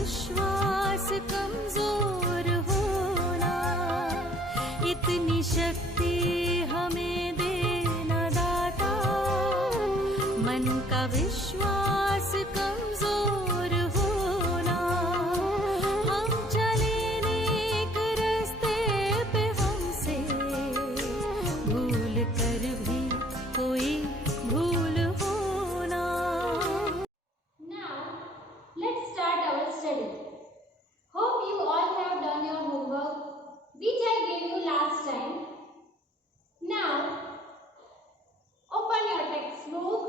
विश्वास कमजोर होना, इतनी शक्ति हमें देना दाता। मन का विश्वास कमजोर होना, हम चले नेक रास्ते पे, हमसे भूल कर भी कोई भूल होना। Now, let's start our study. Hope you all have done your homework, which I gave you last time. Now, open your textbook.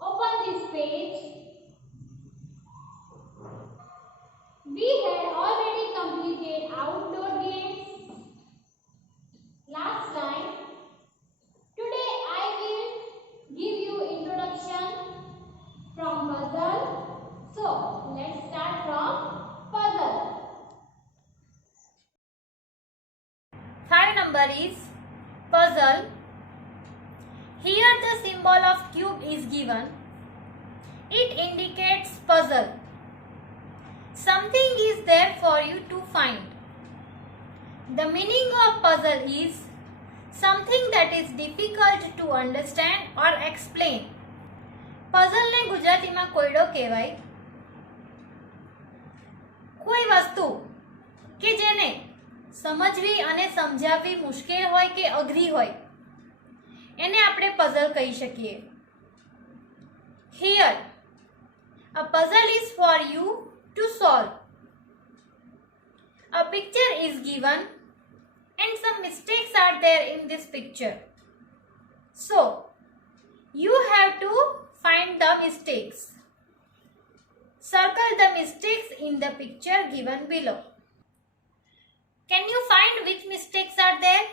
Open this page. We had already completed outdoor games last time. Today I will give you introduction from puzzle. So let's start from puzzle. 5 number is puzzle. Here the symbol of cube is given. It indicates puzzle. Something is there for you to find. The meaning of puzzle is something that is difficult to understand or explain. Puzzle ને ગુજરાતીમાં કોયડો કહેવાય. કોઈ વસ્તુ કે જેને સમજવી અને સમજાવવી મુશ્કેલ હોય કે અઘરી હોય એને આપણે puzzle કહી શકીએ. Here, a puzzle is for you to solve. A picture is given and some mistakes are there in this picture. So, you have to find the mistakes. Circle the mistakes in the picture given below. Can you find which mistakes are there?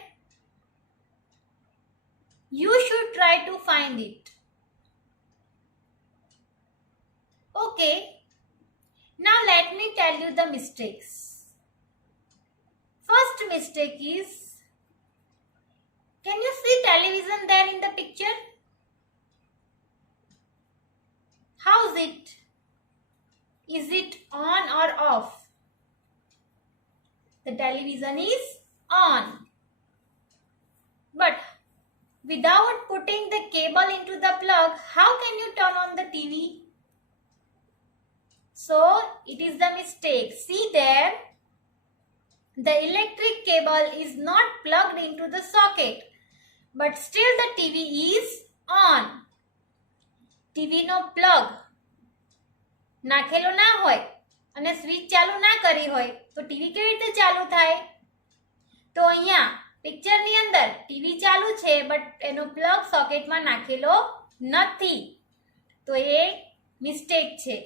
You should try to find it. Okay. Now let me tell you the mistakes. First mistake is, can you see television there in the picture? How is it? Is it on or off? The television is on. But without putting the cable into the plug, how can you turn on the TV? So, it is the mistake. See there, the electric cable is not plugged into the socket, but still the TV is on. TV no plug નાખેલો ના હોય અને સ્વિચ ચાલુ ના કરી હોય તો ટીવી કેવી રીતે ચાલુ થાય? તો અહીંયા પિક્ચરની અંદર ટીવી ચાલુ છે બટ એનો પ્લગ સોકેટમાં નાખેલો નથી. તો એ મિસ્ટેક છે.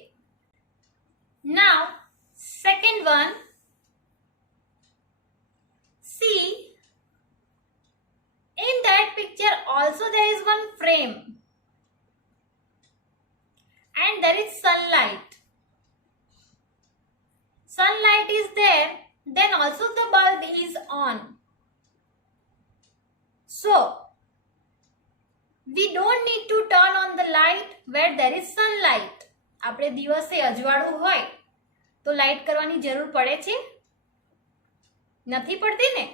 Now, second one. See, in that picture also there is one frame and there is sunlight. Sunlight is there, then also the bulb is on. So, we don't need to turn on the light where there is sunlight. આપણે દિવસે અજવાળું હોય તો લાઇટ કરવાની જરૂર પડે છે? નથી પડતી ને?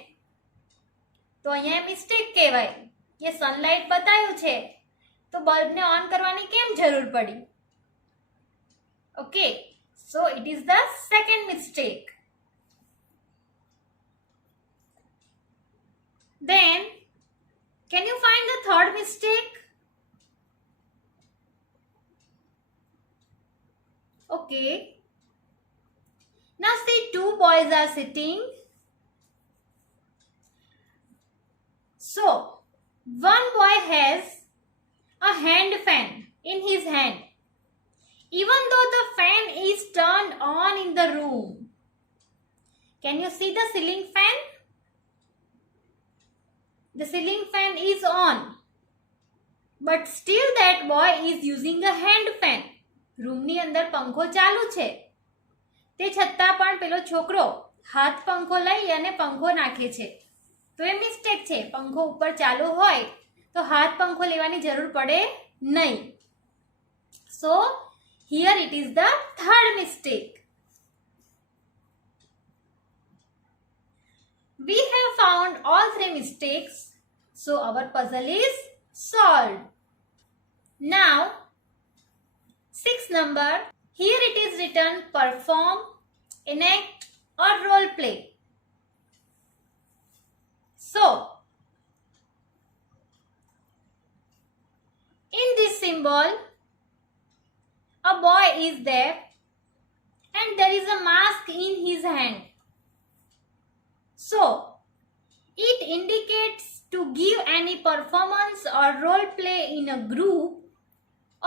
તો અહીંયા મિસ્ટેક કહેવાય કે સનલાઇટ બતાવ્યું છે તો બલ્બને ઓન કરવાની કેમ જરૂર પડી? Okay, so it is the second mistake. Then, can you find the third mistake? Okay. Now see, two boys are sitting. So, one boy has a hand fan in his hand. Even though the fan is turned on in the room. Can you see the ceiling fan? The ceiling fan is on. But still that boy is using a hand fan. રૂમની અંદર પંખો ચાલુ છે તે છતાં પણ પેલો છોકરો હાથ પંખો લઈ અને પંખો નાખે છે તો એ મિસ્ટેક છે. પંખો ઉપર ચાલુ હોય તો હાથ પંખો લેવાની જરૂર પડે નહીં. સો here it is the third mistake. We have found all three mistakes, so our puzzle is solved. Now, sixth number, here it is written perform, enact or role play. So, in this symbol, a boy is there and there is a mask in his hand. So, it indicates to give any performance or role play in a group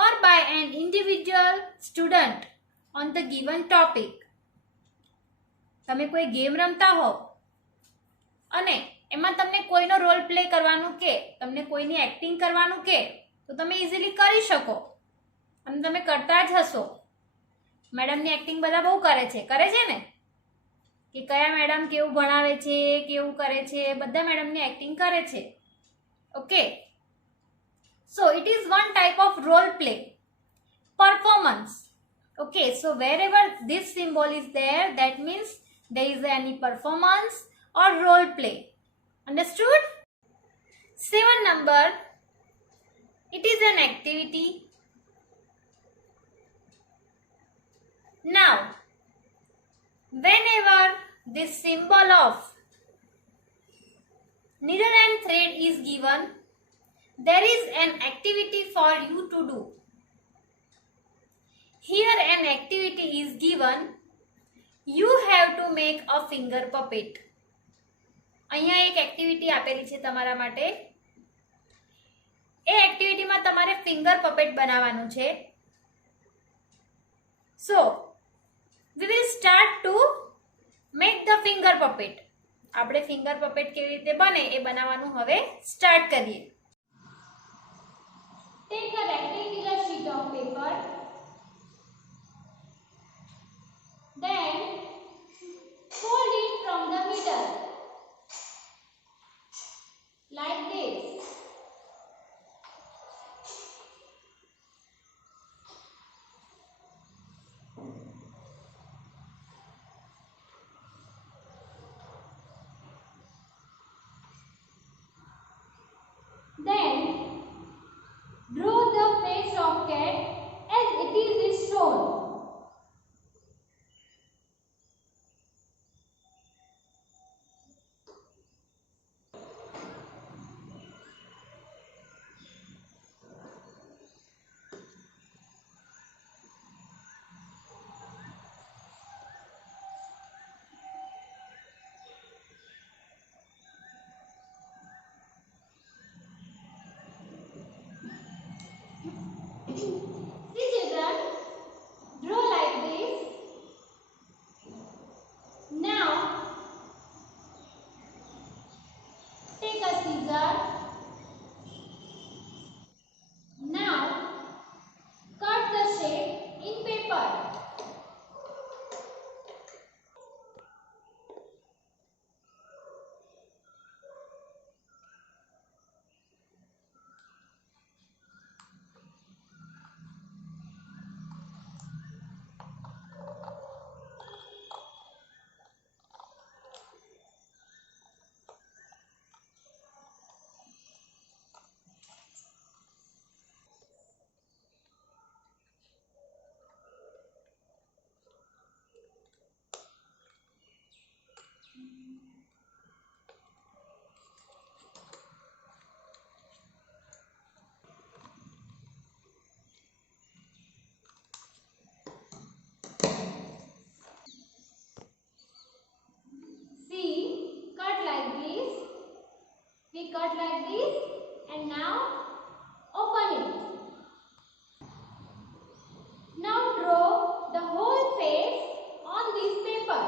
or by an individual student on the given topic. તમે કોઈ ગેમ રમતા હો અને એમાં તમને કોઈનો role play કરવાનું કે તમને કોઈની એક્ટિંગ કરવાનું કે તો તમે ઇઝીલી કરી શકો અને તમે કરતા જ હશો. મેડમની એક્ટિંગ બધા બહુ કરે છે ને કે કયા મેડમ કેવું ભણાવે છે કેવું કરે છે બધા મેડમની એક્ટિંગ કરે છે. Okay, so it is one type of role play, performance. Okay, so wherever this symbol is there, that means there is any performance or role play. Understood? 7 number, it is an activity. Now, whenever this symbol of needle and thread is given, there is an activity for you to do. Here an activity is given. You have to make a finger puppet. અહીંયા એક એક્ટિવિટી આપેલી છે તમારા માટે. એ એક્ટિવિટીમાં તમારે finger puppet બનાવવાનું છે. So, we will start to make the finger puppet. આપણે ફિંગર પપેટ કેવી રીતે બને એ બનાવવાનું હવે સ્ટાર્ટ કરીએ. Take a rectangular sheet of paper. Then fold it from the middle like this. Then draw the face of cat as it is shown. See children, draw like this. Now, take a scissor. Now, cut the shape in paper. See, cut like this. We cut like this and now open it. Now draw the whole face on this paper.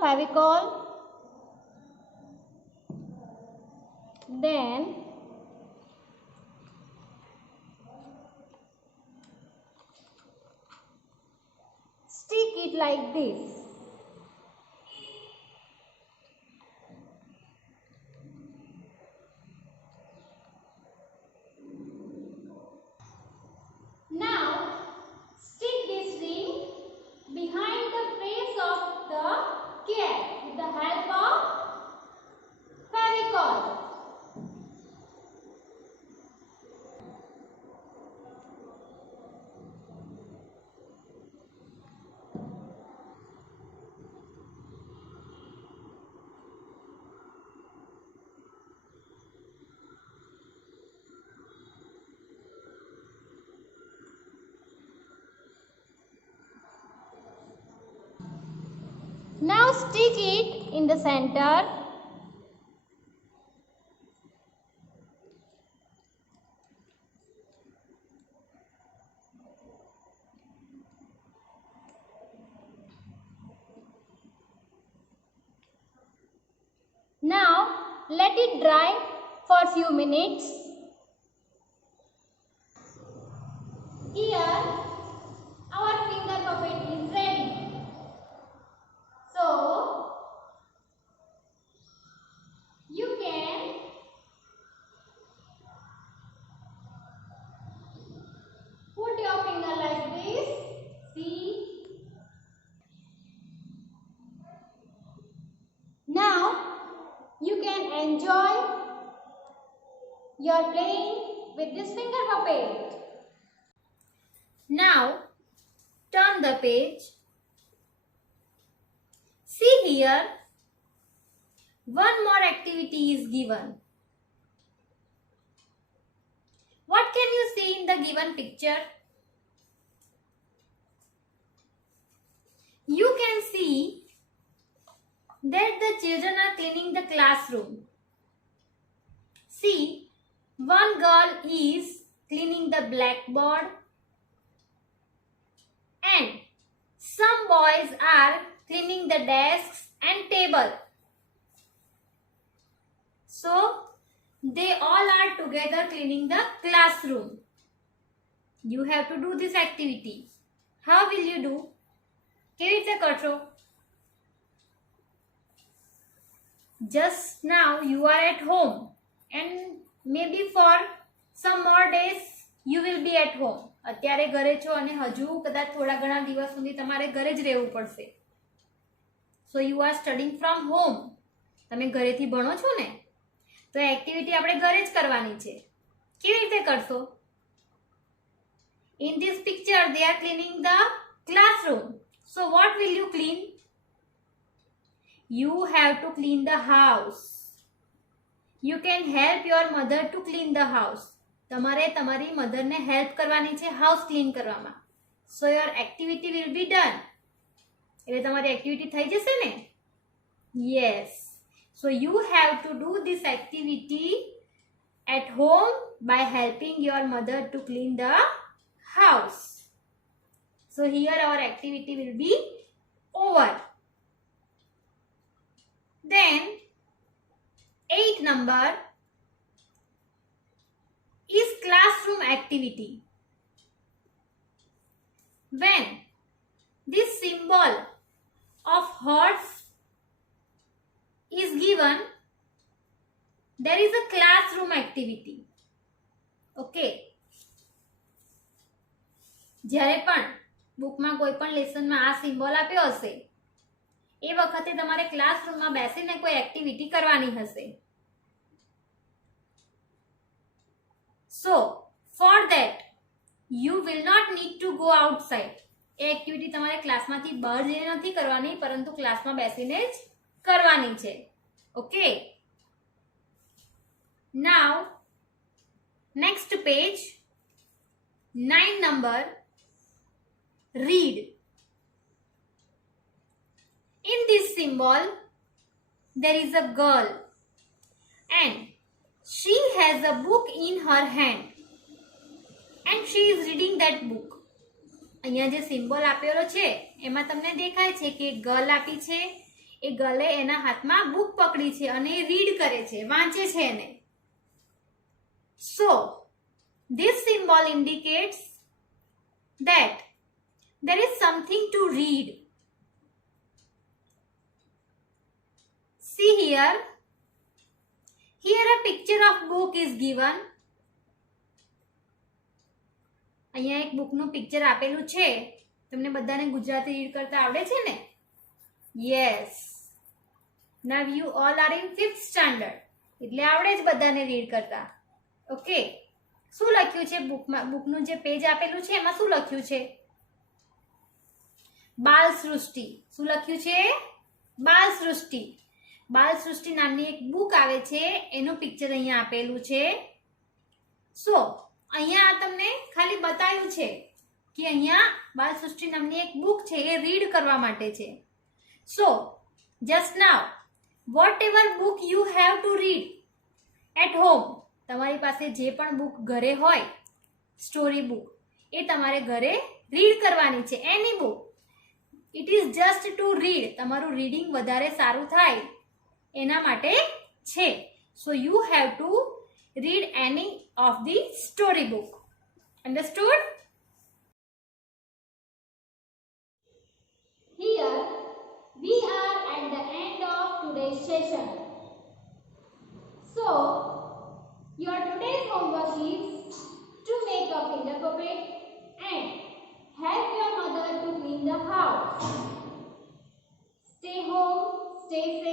Fevicol. Then stick it like this. Now stick this ring behind the face of the cat with the help of Fevicol. Now stick it in the center. Now let it dry for few minutes. Here our finger puppet is ready. So you can put your finger like this. See? Now you can enjoy your playing with this finger puppet. Now turn the page. See here, one more activity is given. What can you see in the given picture? You can see that the children are cleaning the classroom. See, one girl is cleaning the blackboard and some boys are cleaning the desks and table. So they all are together cleaning the classroom. You have to do this activity. How will you do? કેવી રીતે કરશો? Just now you are at home and maybe for some more days you will be at home. અત્યારે ઘરે છો અને હજુ કદાચ થોડા ઘણા દિવસ સુધી તમારે ઘરે જ રહેવું પડશે. So you are studying from home. તમે ઘરેથી ભણો છો ને? તો એક્ટિવિટી આપણે ઘરે જ કરવાની છે. કેવી રીતે કરશો? In this picture they are cleaning the classroom. So what will you clean? You have to clean the house. You can help your mother to clean the house. તમારે તમારી મધરને હેલ્પ કરવાની છે હાઉસ ક્લીન કરવામાં. So your activity will be done. એટલે તમારી એક્ટિવિટી થઈ જશે ને? Yes. So you have to do this activity at home by helping your mother to clean the house. So here our activity will be over. Then 8 number is classroom activity. When this symbol of horse is given, there is a classroom activity. Okay. જ્યારે પણ બુકમાં કોઈ પણ લેસનમાં આ સિમ્બોલ આપ્યો હશે એ વખતે તમારે ક્લાસરૂમમાં બેસીને કોઈ એક્ટિવિટી કરવાની હશે. So for that you will not need to go outside. એ એક્ટિવિટી તમારે ક્લાસમાંથી બહાર જઈને નથી કરવાની પરંતુ ક્લાસમાં બેસીને જ કરવાની છે. Okay. Now next page 9 number, read. In this symbol there is a girl and she has a book in her hand and she is reading that book. અહીંયા જે સિમ્બોલ આપેલો છે એમાં તમને દેખાય છે કે ગર્લ આપી છે એ ગર્લે એના હાથમાં બુક પકડી છે અને એ રીડ કરે છે, વાંચે છે એને. So this symbol indicates that there is something to read. See here. Here a picture of book is given. અહીંયા એક બુકનું પિક્ચર આપેલું છે. તમને બધાને ગુજરાતી રીડ કરતા આવડે છે ને? Yes. Now you all are in 5th standard. એટલે આવડે જ બધાને રીડ કરતા. ઓકે. શું લખ્યું છે બુકમાં? બુકનું જે પેજ આપેલું છે એમાં શું લખ્યું છે? બાલ સૃષ્ટિ. શું લખ્યું છે? બાલ સૃષ્ટિ. બાલ સૃષ્ટિ નામની એક બુક આવે છે, એનું પિક્ચર અહીંયા આપેલું છે. સો અહીંયા તમને ખાલી બતાવ્યું છે કે અહીંયા બાલ સૃષ્ટિ નામની એક બુક છે, એ રીડ કરવા માટે છે. So just now whatever book you have to read at home, તમારી પાસે જે પણ બુક ઘરે હોય, સ્ટોરી બુક, એ તમારે ઘરે રીડ કરવાની છે. Any book. It is just to read. તમારું રીડિંગ વધારે સારું થાય એના માટે છે. So you have to read any of the story book. Understood? Here we are at the end of today's session. So your today's homework is to make a finger puppet and help your mother to clean the house. Stay home, stay safe.